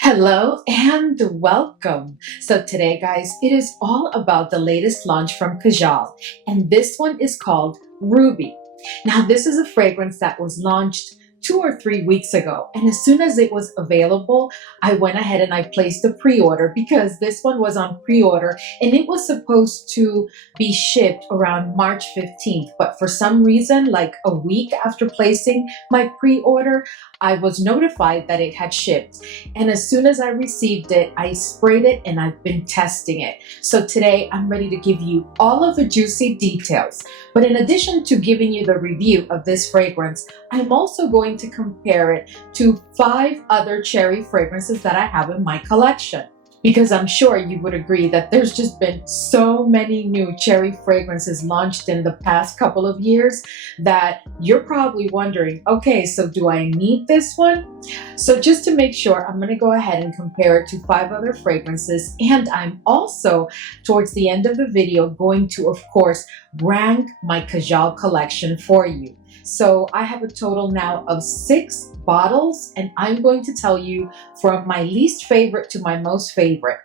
Hello and welcome. So today, guys, it is all about the latest launch from Kajal, and this one is called Ruby. Now, this is a fragrance that was launched 2 or 3 weeks ago, and as soon as it was available, I went ahead and I placed a pre-order because this one was on pre-order and it was supposed to be shipped around March 15th. But for some reason, like a week after placing my pre-order, I was notified that it had shipped. And as soon as I received it, I sprayed it and I've been testing it. So today I'm ready to give you all of the juicy details. But in addition to giving you the review of this fragrance, I'm also going to compare it to 5 other cherry fragrances that I have in my collection. Because I'm sure you would agree that there's just been so many new cherry fragrances launched in the past couple of years that you're probably wondering, okay, so do I need this one? So just to make sure, I'm going to go ahead and compare it to 5 other fragrances. And I'm also, towards the end of the video, going to, of course, rank my Kajal collection for you. So I have a total now of 6 bottles, and I'm going to tell you from my least favorite to my most favorite.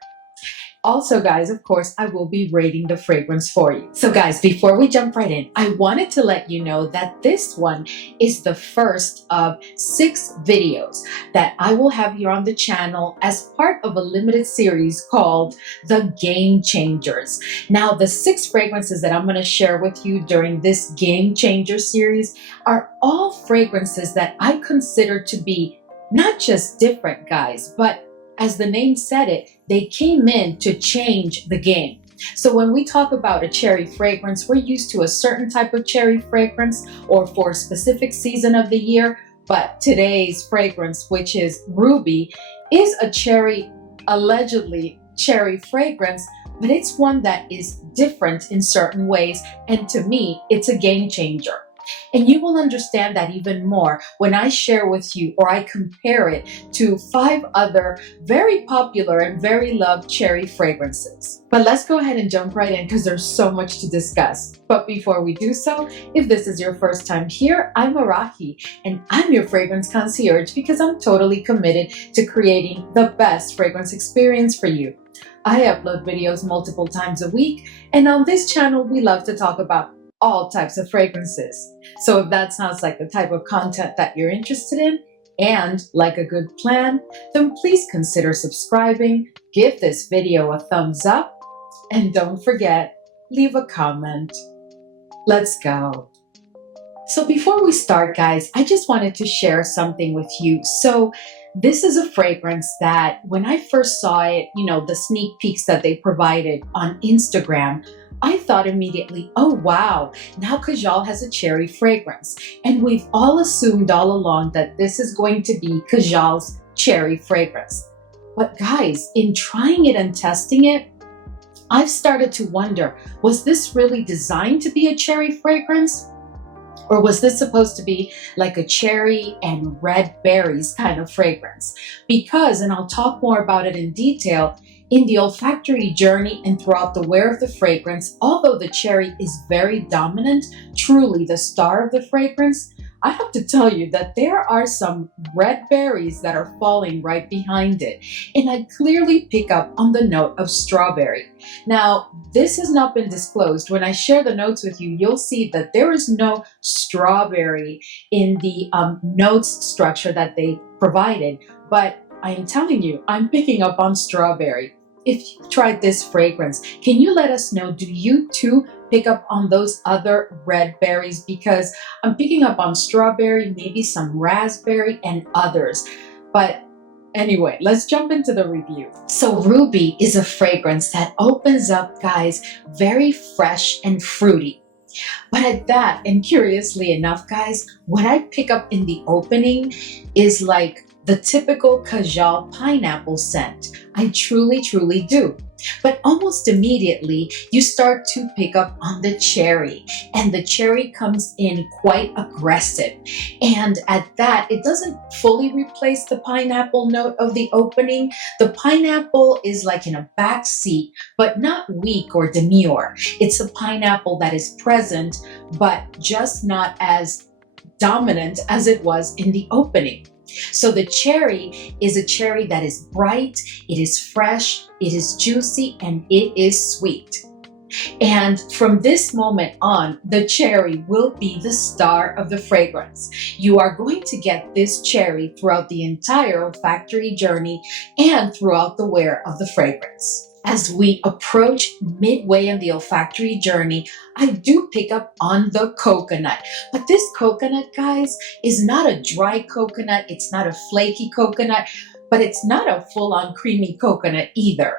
Also, guys, of course, I will be rating the fragrance for you. So guys, before we jump right in, I wanted to let you know that this one is the first of 6 videos that I will have here on the channel as part of a limited series called The Game Changers. Now, the 6 fragrances that I'm going to share with you during this Game Changer series are all fragrances that I consider to be not just different, guys, but as the name said it, they came in to change the game. So when we talk about a cherry fragrance, we're used to a certain type of cherry fragrance or for a specific season of the year. But today's fragrance, which is Ruby, is a allegedly cherry fragrance, but it's one that is different in certain ways. And to me, it's a game changer. And you will understand that even more when I share with you or I compare it to 5 other very popular and very loved cherry fragrances. But let's go ahead and jump right in because there's so much to discuss. But before we do so, if this is your first time here, I'm Arahi and I'm your fragrance concierge because I'm totally committed to creating the best fragrance experience for you. I upload videos multiple times a week, and on this channel, we love to talk about all types of fragrances. So if that sounds like the type of content that you're interested in and like a good plan, then please consider subscribing, give this video a thumbs up, and don't forget, leave a comment. Let's go. So before we start, guys, I just wanted to share something with you. So this is a fragrance that when I first saw it, the sneak peeks that they provided on Instagram, I thought immediately, oh wow, now Kajal has a cherry fragrance. And we've all assumed all along that this is going to be Kajal's cherry fragrance. But guys, in trying it and testing it, I've started to wonder, was this really designed to be a cherry fragrance? Or was this supposed to be like a cherry and red berries kind of fragrance? Because, and I'll talk more about it in detail, in the olfactory journey and throughout the wear of the fragrance, although the cherry is very dominant, truly the star of the fragrance, I have to tell you that there are some red berries that are falling right behind it. And I clearly pick up on the note of strawberry. Now, this has not been disclosed. When I share the notes with you, you'll see that there is no strawberry in the notes structure that they provided. But I am telling you, I'm picking up on strawberry. If you've tried this fragrance, can you let us know, do you too pick up on those other red berries? Because I'm picking up on strawberry, maybe some raspberry and others. But anyway, let's jump into the review. So Ruby is a fragrance that opens up, guys, very fresh and fruity. But at that, and curiously enough, guys, what I pick up in the opening is like the typical Kajal pineapple scent. I truly do. But almost immediately, you start to pick up on the cherry, and the cherry comes in quite aggressive. And at that, it doesn't fully replace the pineapple note of the opening. The pineapple is like in a back seat, but not weak or demure. It's a pineapple that is present, but just not as dominant as it was in the opening. So the cherry is a cherry that is bright, it is fresh, it is juicy, and it is sweet. And from this moment on, the cherry will be the star of the fragrance. You are going to get this cherry throughout the entire olfactory journey and throughout the wear of the fragrance. As we approach midway in the olfactory journey, I do pick up on the coconut. But this coconut, guys, is not a dry coconut. It's not a flaky coconut, but it's not a full-on creamy coconut either.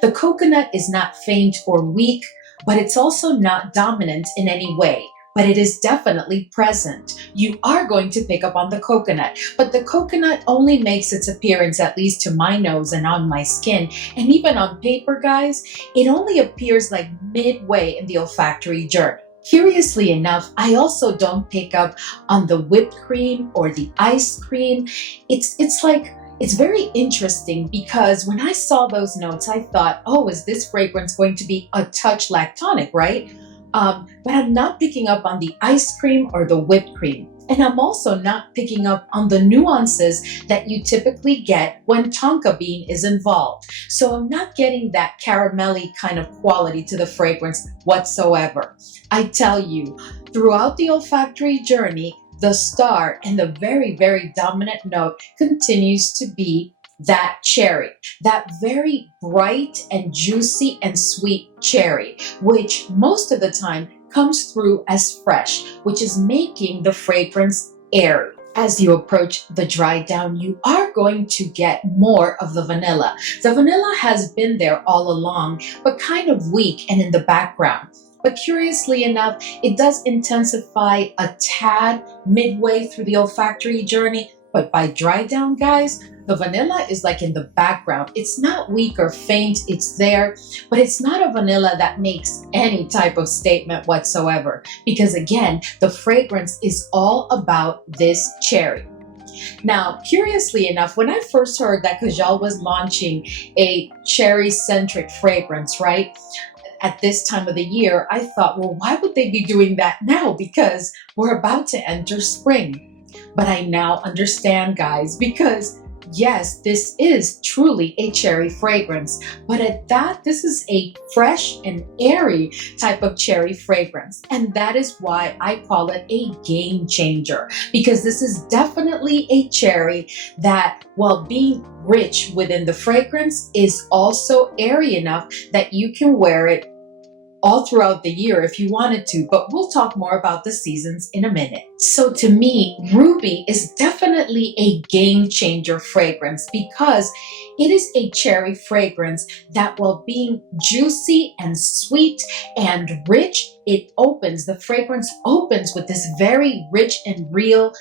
The coconut is not faint or weak, but it's also not dominant in any way. But it is definitely present. You are going to pick up on the coconut, but the coconut only makes its appearance, at least to my nose and on my skin, and even on paper, guys, it only appears like midway in the olfactory journey. Curiously enough, I also don't pick up on the whipped cream or the ice cream. It's very interesting because when I saw those notes, I thought, oh, is this fragrance going to be a touch lactonic, right? But I'm not picking up on the ice cream or the whipped cream. And I'm also not picking up on the nuances that you typically get when tonka bean is involved. So I'm not getting that caramelly kind of quality to the fragrance whatsoever. I tell you, throughout the olfactory journey, the star and the very, very dominant note continues to be that cherry, that very bright and juicy and sweet cherry, which most of the time comes through as fresh, which is making the fragrance airy. As you approach the dry down, you are going to get more of the vanilla. The vanilla has been there all along, but kind of weak and in the background. But curiously enough, it does intensify a tad midway through the olfactory journey. But by dry down, guys, the vanilla is like in the background. It's not weak or faint, it's there, but it's not a vanilla that makes any type of statement whatsoever. Because again, the fragrance is all about this cherry. Now, curiously enough, when I first heard that Kajal was launching a cherry-centric fragrance, right? At this time of the year, I thought, well, why would they be doing that now? Because we're about to enter spring. But I now understand, guys, because yes, this is truly a cherry fragrance, but at that, this is a fresh and airy type of cherry fragrance. And that is why I call it a game changer, because this is definitely a cherry that, while being rich within the fragrance, is also airy enough that you can wear it all throughout the year if you wanted to, but we'll talk more about the seasons in a minute. So to me, Ruby is definitely a game changer fragrance because it is a cherry fragrance that, while being juicy and sweet and rich, the fragrance opens with this very rich and real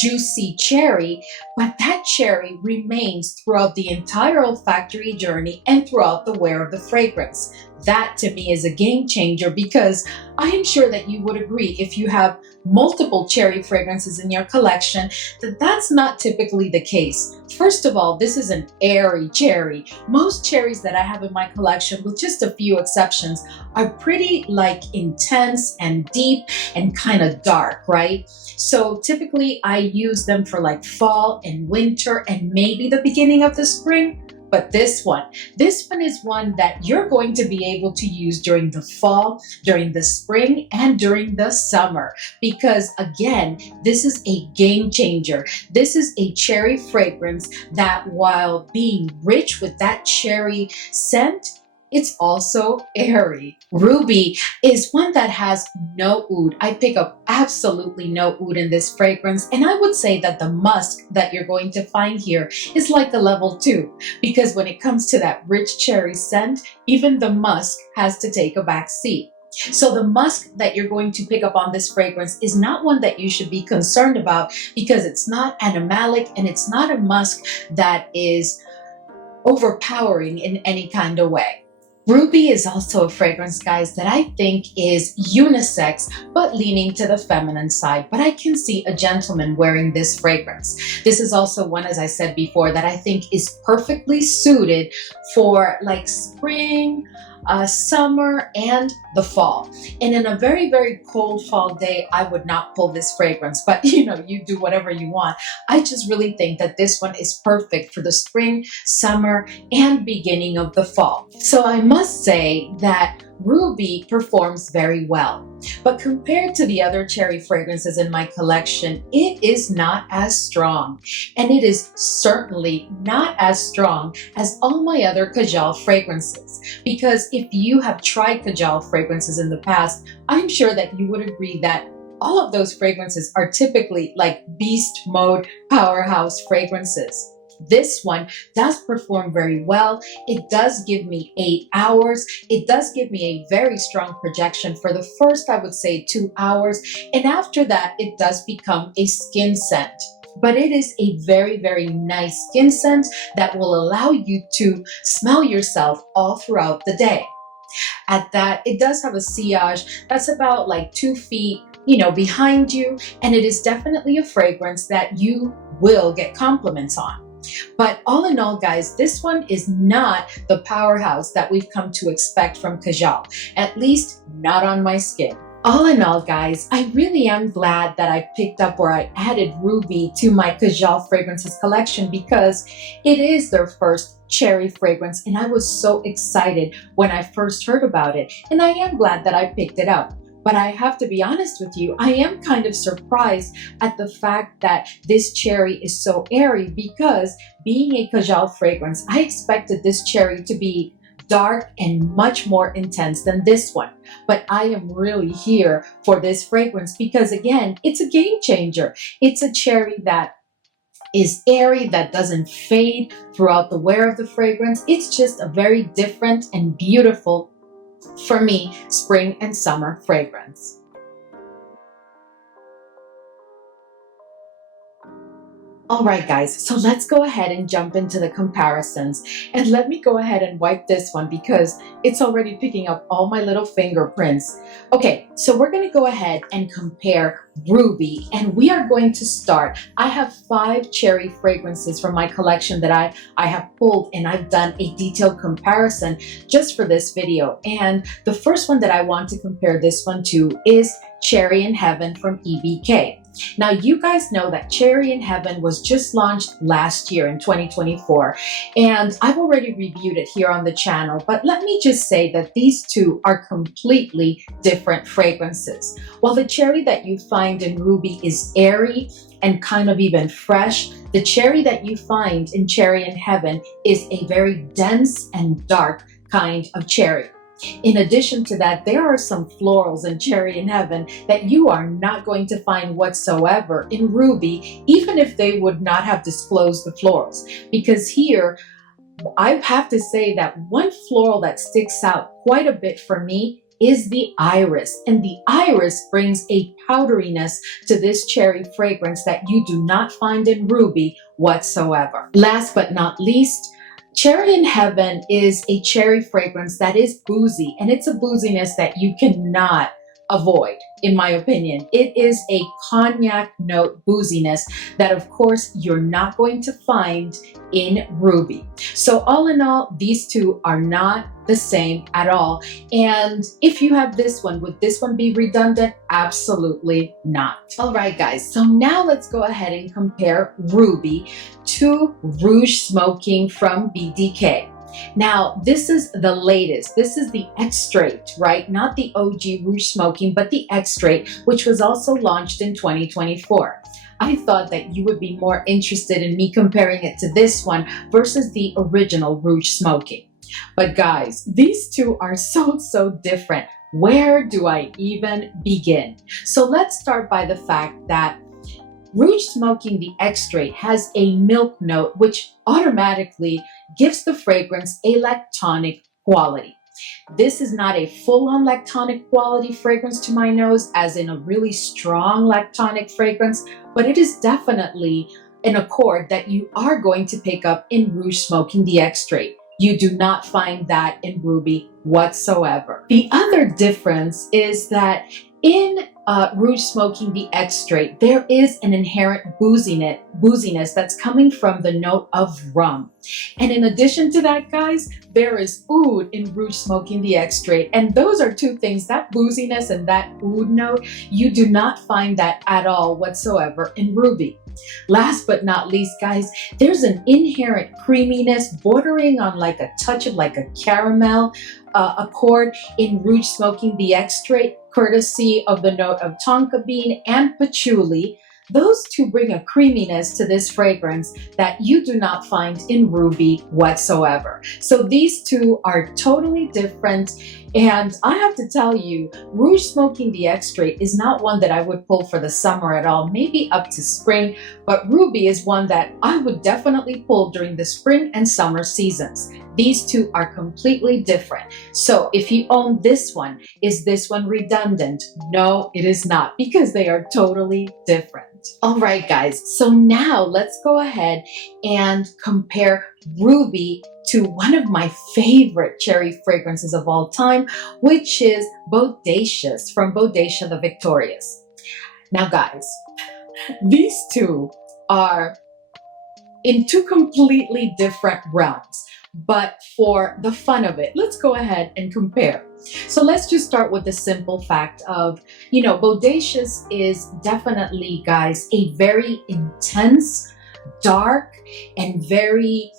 juicy cherry, but that cherry remains throughout the entire olfactory journey and throughout the wear of the fragrance. That to me is a game changer because I am sure that you would agree, if you have multiple cherry fragrances in your collection, that that's not typically the case. First of all, this is an airy cherry. Most cherries that I have in my collection, with just a few exceptions, are pretty intense and deep and kind of dark, right? So typically I use them for fall and winter and maybe the beginning of the spring. But this one is one that you're going to be able to use during the fall, during the spring, and during the summer. Because again, this is a game changer. This is a cherry fragrance that, while being rich with that cherry scent, it's also airy. Ruby is one that has no oud. I pick up absolutely no oud in this fragrance, and I would say that the musk that you're going to find here is like a level 2, because when it comes to that rich cherry scent, even the musk has to take a back seat. So the musk that you're going to pick up on this fragrance is not one that you should be concerned about, because it's not animalic and it's not a musk that is overpowering in any kind of way. Ruby is also a fragrance, guys, that I think is unisex, but leaning to the feminine side. But I can see a gentleman wearing this fragrance. This is also one, as I said before, that I think is perfectly suited for spring, summer and the fall. And in a very, very cold fall day, I would not pull this fragrance, but you know, you do whatever you want. I just really think that this one is perfect for the spring, summer, and beginning of the fall. So I must say that Ruby performs very well. But compared to the other cherry fragrances in my collection, it is not as strong. And it is certainly not as strong as all my other Kajal fragrances. Because if you have tried Kajal fragrances in the past, I'm sure that you would agree that all of those fragrances are typically like beast mode powerhouse fragrances. This one does perform very well. It does give me 8 hours. It does give me a very strong projection for the first, I would say, 2 hours. And after that, it does become a skin scent. But it is a very, very nice skin scent that will allow you to smell yourself all throughout the day. At that, it does have a sillage that's about like 2 feet, you know, behind you. And it is definitely a fragrance that you will get compliments on. But all in all, guys, this one is not the powerhouse that we've come to expect from Kajal, at least not on my skin. All in all, guys, I really am glad that I picked up or I added Ruby to my Kajal fragrances collection because it is their first cherry fragrance and I was so excited when I first heard about it, and I am glad that I picked it up. But I have to be honest with you, I am kind of surprised at the fact that this cherry is so airy because being a Kajal fragrance, I expected this cherry to be dark and much more intense than this one. But I am really here for this fragrance because again, it's a game changer. It's a cherry that is airy, that doesn't fade throughout the wear of the fragrance. It's just a very different and beautiful, for me, spring and summer fragrance. All right, guys, so let's go ahead and jump into the comparisons. And let me go ahead and wipe this one because it's already picking up all my little fingerprints. Okay, so we're going to go ahead and compare Ruby, and we are going to start. I have 5 cherry fragrances from my collection that I have pulled, and I've done a detailed comparison just for this video. And the first one that I want to compare this one to is Cherry N Heaven from EBK. Now, you guys know that Cherry N Heaven was just launched last year in 2024, and I've already reviewed it here on the channel, but let me just say that these two are completely different fragrances. While the cherry that you find in Ruby is airy and kind of even fresh, the cherry that you find in Cherry N Heaven is a very dense and dark kind of cherry. In addition to that, there are some florals in Cherry N Heaven that you are not going to find whatsoever in Ruby, even if they would not have disclosed the florals. Because here, I have to say that one floral that sticks out quite a bit for me is the iris. And the iris brings a powderiness to this cherry fragrance that you do not find in Ruby whatsoever. Last but not least, Cherry N Heaven is a cherry fragrance that is boozy, and it's a booziness that you cannot avoid, in my opinion. It is a cognac note booziness that, of course, you're not going to find in Ruby. So all in all, these two are not the same at all. And if you have this one, would this one be redundant? Absolutely not. All right, guys, so now let's go ahead and compare Ruby to Rouge Smoking from BDK. Now, this is the latest. This is the Extrait, right? Not the OG Rouge Smoking, but the Extrait, which was also launched in 2024. I thought that you would be more interested in me comparing it to this one versus the original Rouge Smoking. But guys, these two are so different. Where do I even begin? So let's start by the fact that Rouge Smoking, the Extrait, has a milk note, which automatically gives the fragrance a lactonic quality. This is not a full-on lactonic quality fragrance to my nose, as in a really strong lactonic fragrance, but it is definitely an accord that you are going to pick up in Rouge Smoking, the Extrait. You do not find that in Ruby whatsoever. The other difference is that In Rouge Smoking the Extrait, there is an inherent booziness that's coming from the note of rum. And in addition to that, guys, there is oud in Rouge Smoking the Extrait. And those are two things, that booziness and that oud note, you do not find that at all whatsoever in Ruby. Last but not least, guys, there's an inherent creaminess bordering on like a touch of like a caramel accord in Rouge Smoking the Extrait, courtesy of the note of tonka bean and patchouli. Those two bring a creaminess to this fragrance that you do not find in Ruby whatsoever. So these two are totally different. And I have to tell you, Rouge Smoking the Extrait is not one that I would pull for the summer at all, maybe up to spring, but Ruby is one that I would definitely pull during the spring and summer seasons. These two are completely different. So if you own this one, is this one redundant? No, it is not, because they are totally different. All right, guys, so now let's go ahead and compare Ruby to one of my favorite cherry fragrances of all time, which is Bodacious from Bodacia the Victorious. Now, guys, these two are in two completely different realms. But for the fun of it, let's go ahead and compare. So let's just start with the simple fact of, Bodacious is definitely, guys, a very intense, dark, and very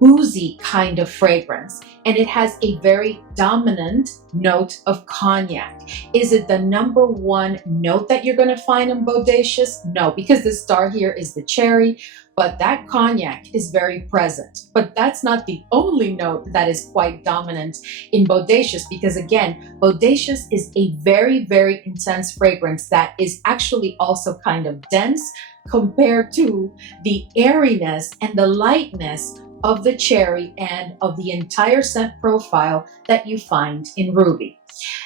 boozy kind of fragrance. And it has a very dominant note of cognac. Is it the number one note that you're going to find in Bodacious? No, because the star here is the cherry. But that cognac is very present. But that's not the only note that is quite dominant in Bodacious, because again, Bodacious is a very, very intense fragrance that is actually also kind of dense compared to the airiness and the lightness of the cherry and of the entire scent profile that you find in Ruby.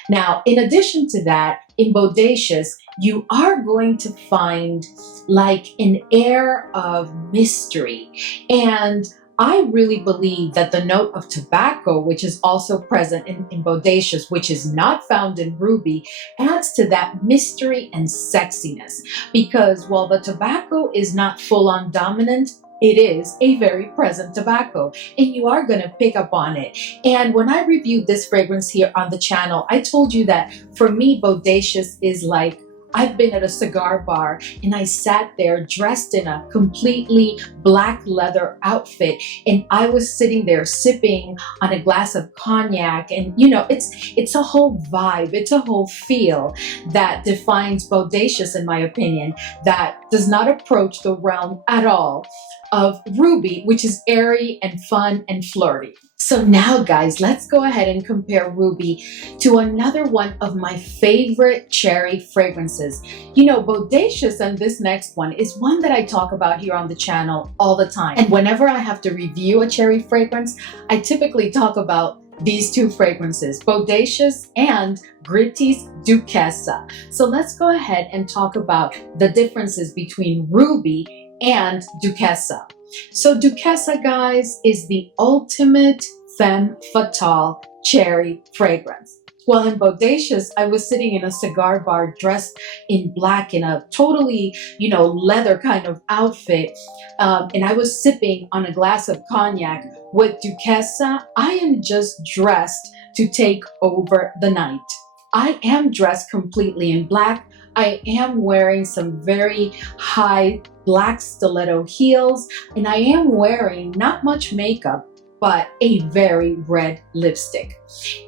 Now, in addition to that, in Bodacious, you are going to find like an air of mystery. And I really believe that the note of tobacco, which is also present in Bodacious, which is not found in Ruby, adds to that mystery and sexiness. Because while the tobacco is not full-on dominant, it is a very present tobacco, and you are going to pick up on it. And when I reviewed this fragrance here on the channel, I told you that for me, Bodacious is like, I've been at a cigar bar and I sat there dressed in a completely black leather outfit, and I was sitting there sipping on a glass of cognac, and it's a whole vibe, it's a whole feel that defines Bodacious, in my opinion, that does not approach the realm at all of Ruby, which is airy and fun and flirty. So now, guys, let's go ahead and compare Ruby to another one of my favorite cherry fragrances. Bodacious and this next one is one that I talk about here on the channel all the time. And whenever I have to review a cherry fragrance, I typically talk about these two fragrances, Bodacious and Gritty's Duchessa. So let's go ahead and talk about the differences between Ruby and Duchessa. So Duchessa, guys, is the ultimate femme fatale cherry fragrance. Well, in Bodacious, I was sitting in a cigar bar dressed in black in a totally, leather kind of outfit. And I was sipping on a glass of cognac. With Duchessa, I am just dressed to take over the night. I am dressed completely in black. I am wearing some very high black stiletto heels, and I am wearing not much makeup, but a very red lipstick.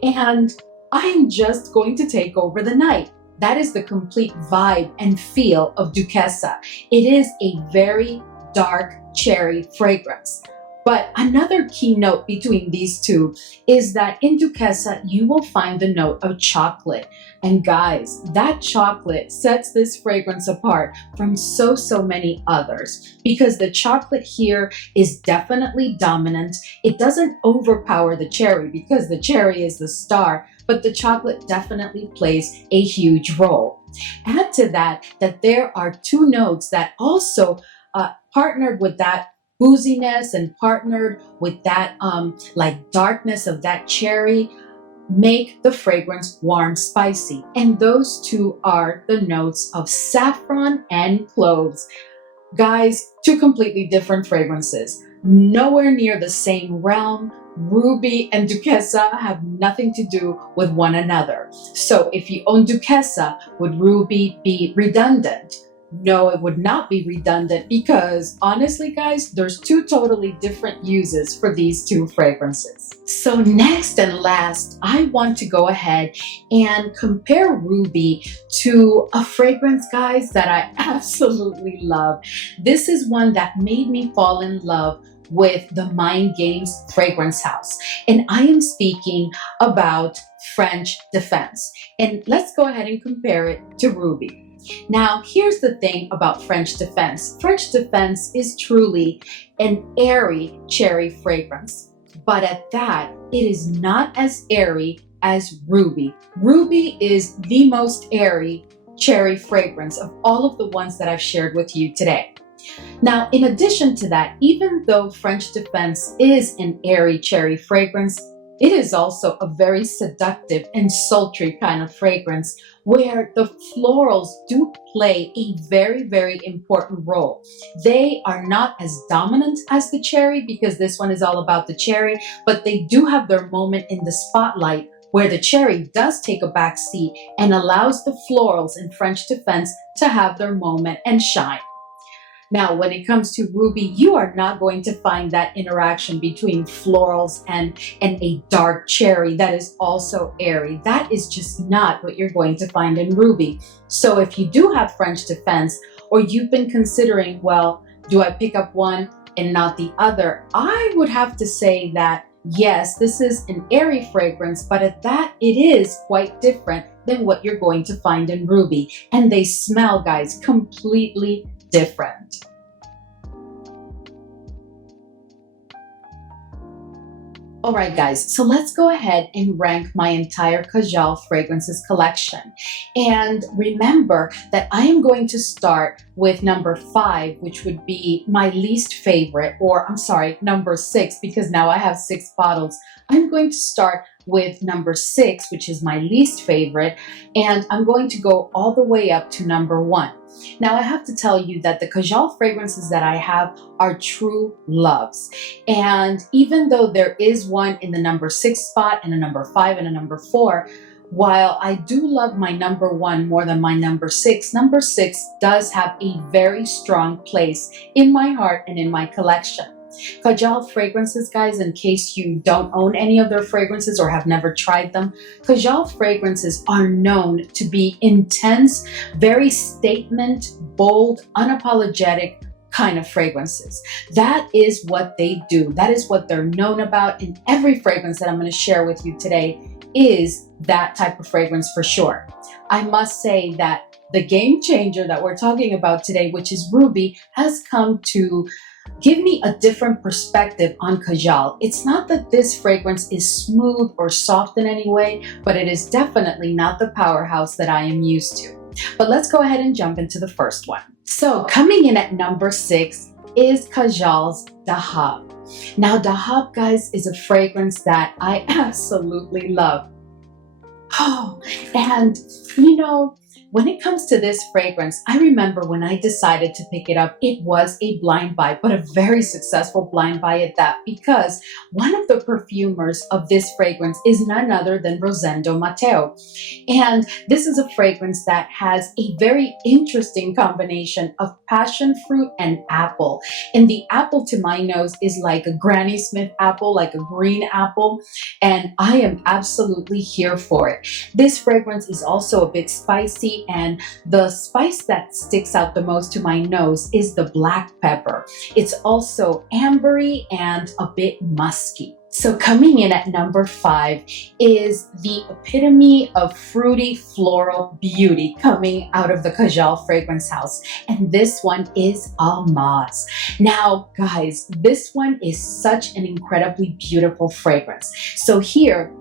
And I'm just going to take over the night. That is the complete vibe and feel of Duchessa. It is a very dark cherry fragrance. But another key note between these two is that in Duchessa, you will find the note of chocolate. And guys, that chocolate sets this fragrance apart from so many others, because the chocolate here is definitely dominant. It doesn't overpower the cherry because the cherry is the star, but the chocolate definitely plays a huge role. Add to that there are two notes that also partnered with that booziness and partnered with that like darkness of that cherry. make the fragrance warm spicy. And those two are the notes of saffron and cloves. Guys, two completely different fragrances, nowhere near the same realm. Ruby and Duquesa have nothing to do with one another. So if you own Duquesa, would Ruby be redundant? No, it would not be redundant because honestly, guys, there's two totally different uses for these two fragrances. So next and last, I want to go ahead and compare Ruby to a fragrance, guys, that I absolutely love. This is one that made me fall in love with the Mind Games fragrance house. And I am speaking about French Defense. And let's go ahead and compare it to Ruby. Now, here's the thing about French Defense. French Defense is truly an airy cherry fragrance. But at that, it is not as airy as Ruby. Ruby is the most airy cherry fragrance of all of the ones that I've shared with you today. Now, in addition to that, even though French Defense is an airy cherry fragrance, it is also a very seductive and sultry kind of fragrance where the florals do play a very, very important role. They are not as dominant as the cherry because this one is all about the cherry, but they do have their moment in the spotlight where the cherry does take a back seat and allows the florals in French Defense to have their moment and shine. Now, when it comes to Ruby, you are not going to find that interaction between florals and a dark cherry that is also airy. That is just not what you're going to find in Ruby. So if you do have French Defense, or you've been considering, well, do I pick up one and not the other? I would have to say that, yes, this is an airy fragrance, but at that, it is quite different than what you're going to find in Ruby. And they smell, guys, completely different. All right, guys, so let's go ahead and rank my entire Kajal fragrances collection. And remember that I am going to start with number 5, which would be my least favorite, or I'm sorry, number 6, because now I have 6 bottles. I'm going to start with number 6, which is my least favorite, and I'm going to go all the way up to number 1. Now, I have to tell you that the Kajal fragrances that I have are true loves. And even though there is one in the number 6 spot and a number 5 and a number 4, while I do love my number 1 more than my number 6 does have a very strong place in my heart and in my collection. Kajal fragrances, guys, in case you don't own any of their fragrances or have never tried them, Kajal fragrances are known to be intense, very statement, bold, unapologetic kind of fragrances. That is what they do. That is what they're known about, and every fragrance that I'm going to share with you today is that type of fragrance for sure. I must say that the game changer that we're talking about today, which is Ruby, has come to give me a different perspective on Kajal. It's not that this fragrance is smooth or soft in any way, but it is definitely not the powerhouse that I am used to. But let's go ahead and jump into the first one. So coming in at number 6 is Kajal's Dahab. Now, Dahab, guys, is a fragrance that I absolutely love. Oh, and you know, when it comes to this fragrance, I remember when I decided to pick it up, it was a blind buy, but a very successful blind buy at that, because one of the perfumers of this fragrance is none other than Rosendo Mateo. And this is a fragrance that has a very interesting combination of passion fruit and apple. And the apple to my nose is like a Granny Smith apple, like a green apple. And I am absolutely here for it. This fragrance is also a bit spicy, and the spice that sticks out the most to my nose is the black pepper. It's also ambery and a bit musky. So coming in at number 5 is the epitome of fruity floral beauty coming out of the Kajal fragrance house. And this one is Almaz. Now, guys, this one is such an incredibly beautiful fragrance. So here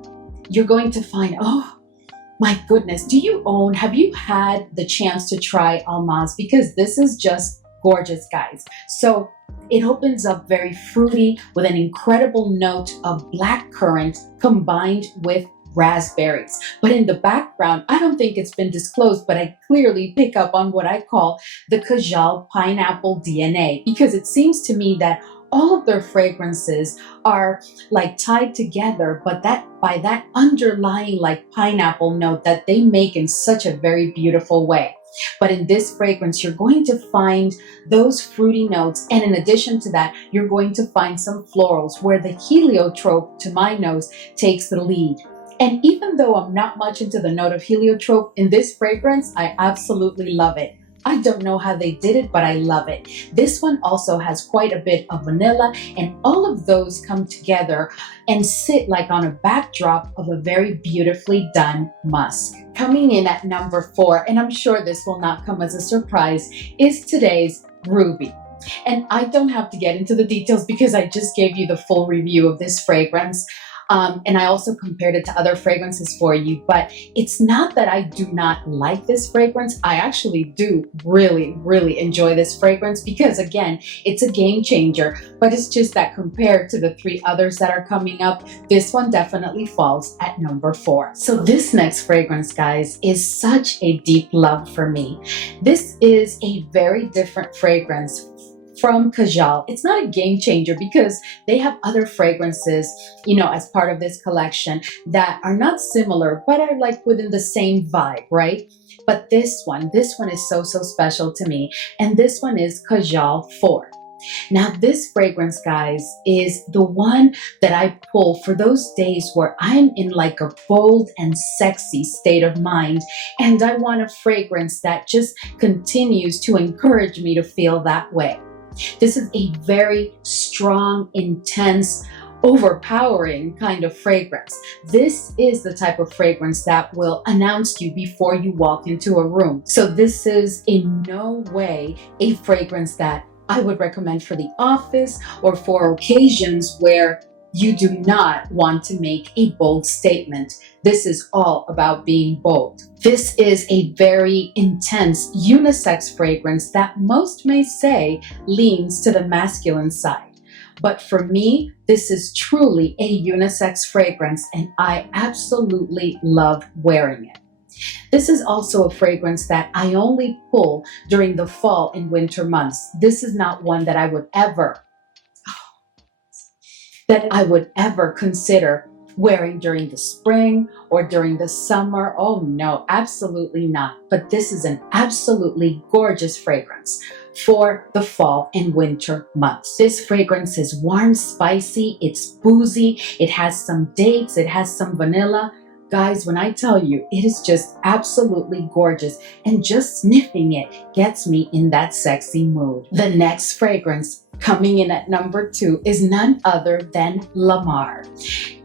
you're going to find, oh, my goodness, have you had the chance to try Almaz? Because this is just gorgeous, guys. So it opens up very fruity with an incredible note of black currant combined with raspberries. But in the background, I don't think it's been disclosed, but I clearly pick up on what I call the Kajal pineapple DNA, because it seems to me that all of their fragrances are like tied together, but that by that underlying like pineapple note that they make in such a very beautiful way. But in this fragrance, you're going to find those fruity notes. And in addition to that, you're going to find some florals where the heliotrope, to my nose, takes the lead. And even though I'm not much into the note of heliotrope, in this fragrance, I absolutely love it. I don't know how they did it, but I love it. This one also has quite a bit of vanilla, and all of those come together and sit like on a backdrop of a very beautifully done musk. Coming in at number 4, and I'm sure this will not come as a surprise, is today's Ruby. And I don't have to get into the details because I just gave you the full review of this fragrance. And I also compared it to other fragrances for you, but it's not that I do not like this fragrance. I actually do really, really enjoy this fragrance because, again, it's a game changer, but it's just that compared to the 3 others that are coming up, this one definitely falls at number 4. So this next fragrance, guys, is such a deep love for me. This is a very different fragrance from Kajal. It's not a game changer because they have other fragrances, you know, as part of this collection that are not similar, but are like within the same vibe, right? But this one is so special to me. And this one is Kajal 4. Now this fragrance, guys, is the one that I pull for those days where I'm in like a bold and sexy state of mind, and I want a fragrance that just continues to encourage me to feel that way. This is a very strong, intense, overpowering kind of fragrance. This is the type of fragrance that will announce you before you walk into a room. So this is in no way a fragrance that I would recommend for the office or for occasions where you do not want to make a bold statement. This is all about being bold. This is a very intense unisex fragrance that most may say leans to the masculine side. But for me, this is truly a unisex fragrance, and I absolutely love wearing it. This is also a fragrance that I only pull during the fall and winter months. This is not one that I would ever consider wearing during the spring or during the summer. Oh no, absolutely not. But this is an absolutely gorgeous fragrance for the fall and winter months. This fragrance is warm, spicy, it's boozy, it has some dates, it has some vanilla. Guys, when I tell you, it is just absolutely gorgeous, and just sniffing it gets me in that sexy mood. The next fragrance coming in at number 2 is none other than Lamar.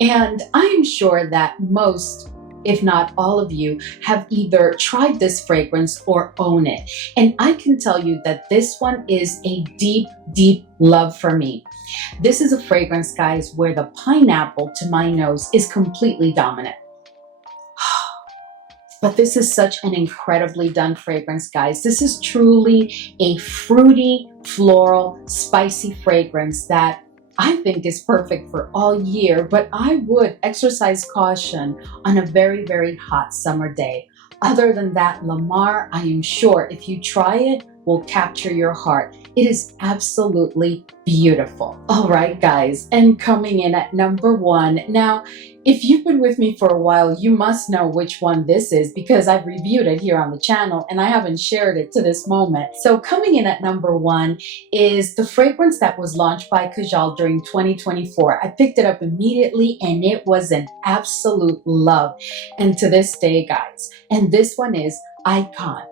And I am sure that most, if not all of you, have either tried this fragrance or own it. And I can tell you that this one is a deep, deep love for me. This is a fragrance, guys, where the pineapple, to my nose, is completely dominant. But this is such an incredibly done fragrance, guys. This is truly a fruity, floral, spicy fragrance that I think is perfect for all year, but I would exercise caution on a very, very hot summer day. Other than that, Lamar, I am sure if you try it, will capture your heart. It is absolutely beautiful. All right, guys, and coming in at number 1. Now, if you've been with me for a while, you must know which one this is because I've reviewed it here on the channel and I haven't shared it to this moment. So coming in at number 1 is the fragrance that was launched by Kajal during 2024. I picked it up immediately and it was an absolute love. And to this day, guys, and this one is Aican.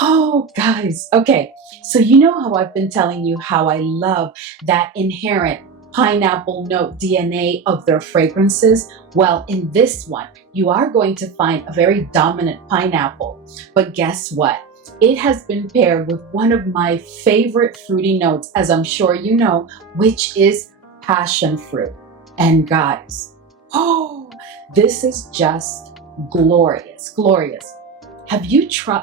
Oh, guys. Okay. So you know how I've been telling you how I love that inherent pineapple note DNA of their fragrances? Well, in this one, you are going to find a very dominant pineapple. But guess what? It has been paired with one of my favorite fruity notes, as I'm sure you know, which is passion fruit. And guys, oh, this is just glorious, glorious. Have you tried...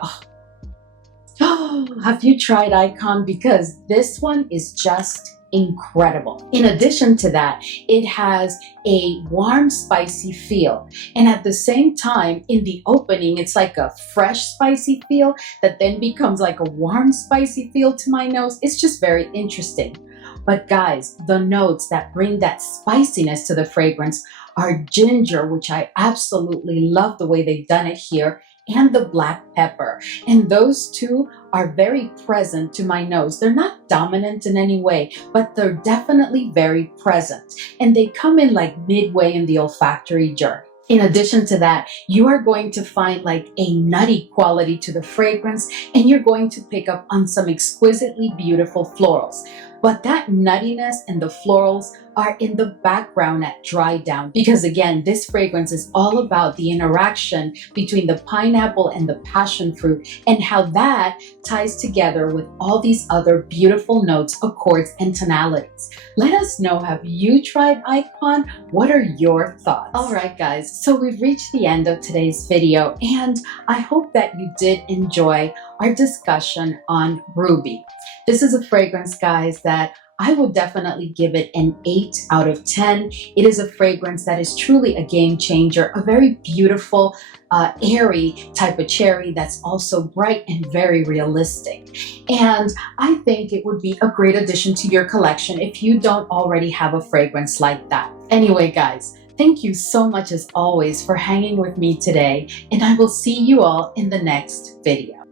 have you tried Aican? Because this one is just incredible. In addition to that, it has a warm, spicy feel. And at the same time, in the opening, it's like a fresh, spicy feel that then becomes like a warm, spicy feel to my nose. It's just very interesting. But guys, the notes that bring that spiciness to the fragrance are ginger, which I absolutely love the way they've done it here, and the black pepper. And those two are very present to my nose. They're not dominant in any way, but they're definitely very present. And they come in like midway in the olfactory journey. In addition to that, you are going to find like a nutty quality to the fragrance, and you're going to pick up on some exquisitely beautiful florals. But that nuttiness and the florals are in the background at dry down, because again, this fragrance is all about the interaction between the pineapple and the passion fruit and how that ties together with all these other beautiful notes, accords, and tonalities. Let us know, have you tried Aican? What are your thoughts? All right, guys, so we've reached the end of today's video, and I hope that you did enjoy our discussion on Ruby. This is a fragrance, guys, that I would definitely give it an 8 out of 10. It is a fragrance that is truly a game changer, a very beautiful, airy type of cherry that's also bright and very realistic. And I think it would be a great addition to your collection if you don't already have a fragrance like that. Anyway, guys, thank you so much as always for hanging with me today, and I will see you all in the next video.